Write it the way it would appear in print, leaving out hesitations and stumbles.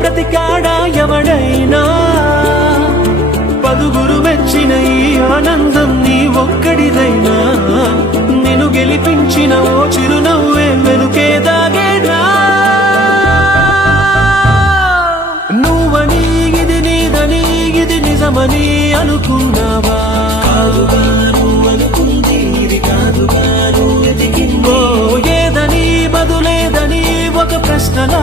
బ్రతికాడా ఎవడైనా పలుగురు మెచ్చిన ఈ ఆనందం నీ ఒక్కడిదైనా నిన్ను గెలిపించిన ఓ చిరునవ్వే వెనుకే దాగేనా నువ్వని ఇది నీదని ఇది నిజమని అనుకున్నావా ఏదని బదులేదని ఒక ప్రశ్నలా